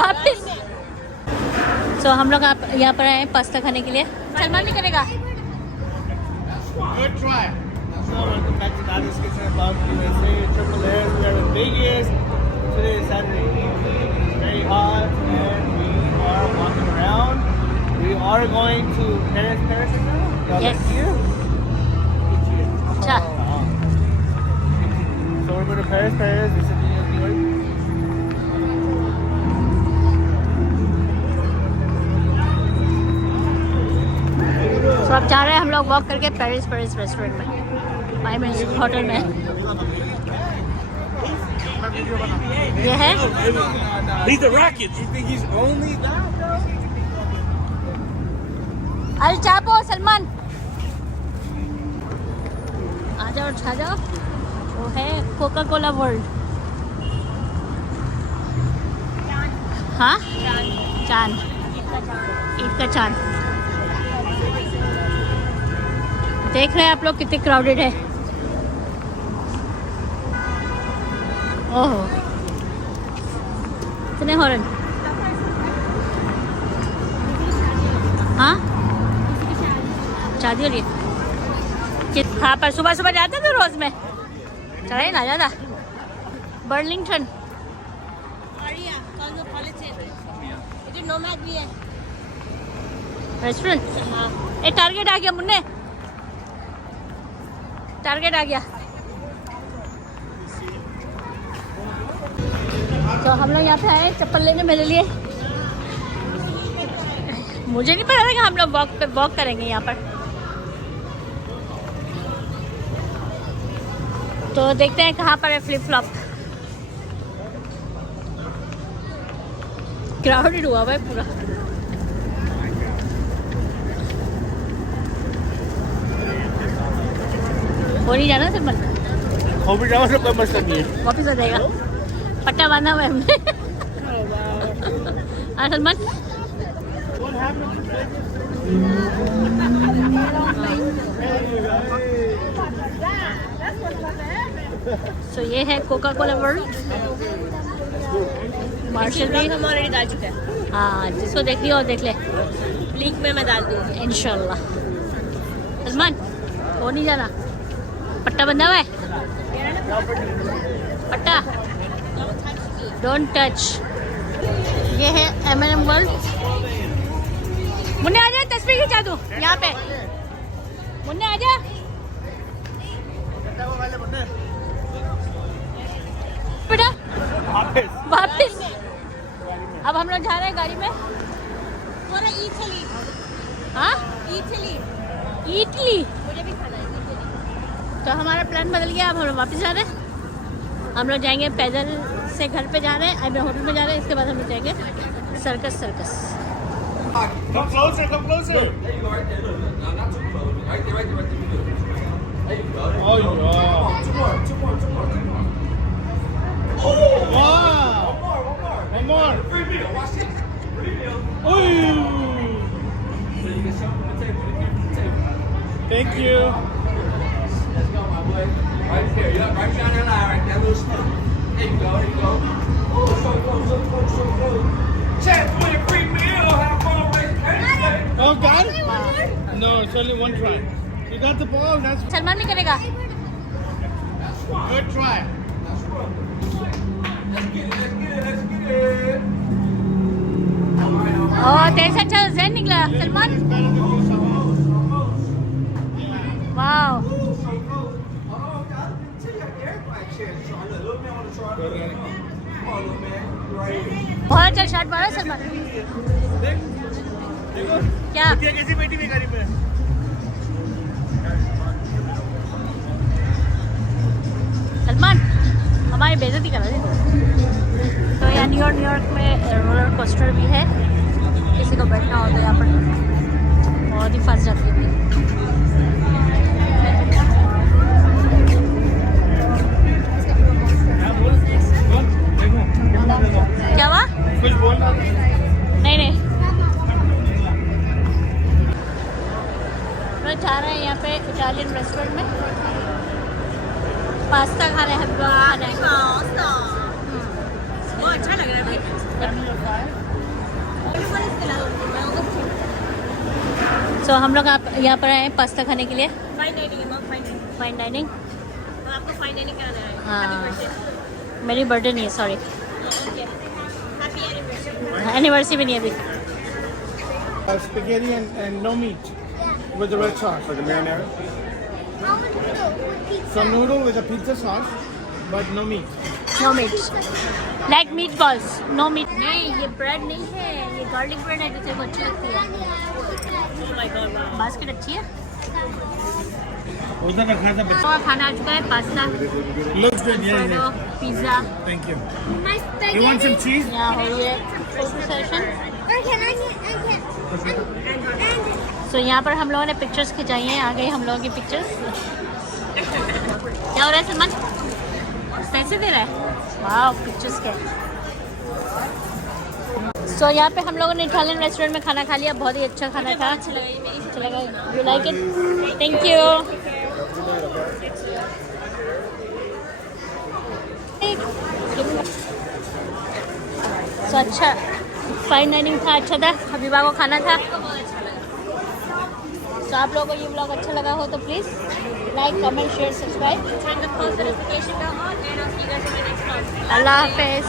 वापस। तो हम लोग यहाँ पर आए हैं पास्ता खाने के लिए। सलमान भी करेगा। Good try. So welcome back to Nadias Kitchen Vlogs USA. Triple A. We are in Vegas. Today is Saturday evening. It's very hot, and we are walking around. We are going to Paris right now. Yes. Here. अच्छा। So we're going to Paris. This is New York. तो अब जा रहे हैं हम लोग walk करके Paris restaurant में, फाइव मिनट्स होटल में। ये है He's the Rockets. You think he's only that, bro? El Chapo Salman, आ जाओ छा जाओ। वो है कोका कोला वर्ल्ड। हाँ, चांद, ईद का चांद। देख रहे हैं आप लोग कितने क्राउडेड है। ओहो, कितने हॉर्न। हाँ, शादी हो रही है। हाँ, पर सुबह सुबह जाते थे रोज में, चला ही ना जाता। Burlington restaurant. ए टारगेट आ गया मुन्ने, टारगेट आ गया। तो हम लोग यहाँ पे आए चप्पल लेने मेरे लिए। मुझे नहीं पता था कि हम लोग वॉक करेंगे यहाँ पर। तो देखते हैं कहाँ पर है फ्लिप फ्लॉप। क्राउडेड हुआ हुआ है पूरा। हो नहीं जाना सलमान। हो भी जाओ, कोई मसला नहीं है। वापिस आ जाएगा, पट्टा बांधा हुआ है हमने। हाँ सलमान। तो ये है कोका कोला वर्ल्ड। मार्शल भी हम ऑलरेडी डाल चुके हैं। हाँ, जिसको देख लियो और देख ले। लिंक में मैं डाल दूँगी इंशाल्लाह। सलमान, हो नहीं जाना, पट्टा बंधा हुआ है। पट्टा, डोंट टच। ये है M&M वर्ल्ड। मुन्ने आजा, तस्वीर खिंचा दूँ यहाँ पे। मुन्ने आजा। बेटा वापिस। अब हम लोग जा रहे हैं गाड़ी में। इटली। हाँ, इटली इटली। मुझे भी खाना है इटली। तो हमारा प्लान बदल गया। अब हम लोग वापस जा रहे हैं। हम लोग जाएंगे पैदल से घर पे जा रहे हैं, अब होटल में जा रहे हैं। इसके बाद हम लोग जाएंगे circus. Come closer, come closer. There you go, right there. Look, no, not too close. Right there, right there. There you go. Oh, yeah. Two more. Wow. One more. Free meal. Watch this. Free meal. Oh. So you can show them the table. You can the table. Thank you. Let's go, my boy. Right there. Yeah, right down that line, right there. Little spot. There you go. Oh, so close. Chat for your free meal. Have fun with it. Oh, got it? No, it's only one try. You got the ball. That's Salman भी करेगा। good try. Let's get it. और तेरे से अच्छा ज़हन निकला Salman. Wow, बहुत अच्छा शॉट मारा सलमान। क्या कैसी बेटी में गरीब है? सलमान, हमारी बेइज्जती करा दे। तो यहाँ न्यूयॉर्क में रोलर कोस्टर भी है। किसी को बैठना होता है यहाँ पर, बहुत ही फंस जाती है। क्या हुआ? कुछ बोलना? नहीं। मैं जा रहे हैं यहाँ पे इटालियन रेस्टोरेंट में पास्ता खाना है। बहुत अच्छा लग रहा है भाई। family of 5. सो हम लोग आप यहाँ पर आए हैं पास्ता खाने के लिए. Fine dining. आपको फाइन डाइनिंग कराना है. हाँ, मेरी बर्थडे नहीं है, सॉरी. Happy anniversary. एनिवर्सरी भी नहीं है अभी. Spaghetti and no meat with the red sauce. For the marinara? So noodle with a pizza sauce, but no meat. No meat. Like meat balls, no meat. नहीं, ये bread नहीं है, ये garlic bread है जो तेरे को अच्छी लगती है. बास्केट अच्छी है. उधर रखा था. तो खाना आ चुका है. Pasta, Looks good, yeah. Pizza. Thank you. You want some cheese? यहाँ हो रही है फोटो सेशन. सो यहाँ पर हम लोगों ने पिक्चर्स खिंचाई हैं. आ गई हम लोगों की पिक्चर्स. क्या हो रहा है सलमान? पैसे दे रहा है. वाह, पिक्चर्स के. सो यहाँ पे हम लोगों ने इटालियन रेस्टोरेंट में खाना खा लिया. बहुत ही अच्छा खाना था. अच्छा लगा. You like it? Thank you. So अच्छा फाइन डाइनिंग था, अच्छा था. हबीबा को खाना था. तो आप लोगों को ये व्लॉग अच्छा लगा हो तो please like, comment, share, subscribe. Turn the post notification bell on and I'll see you guys in my next vlog. अल्लाह हाफिज़.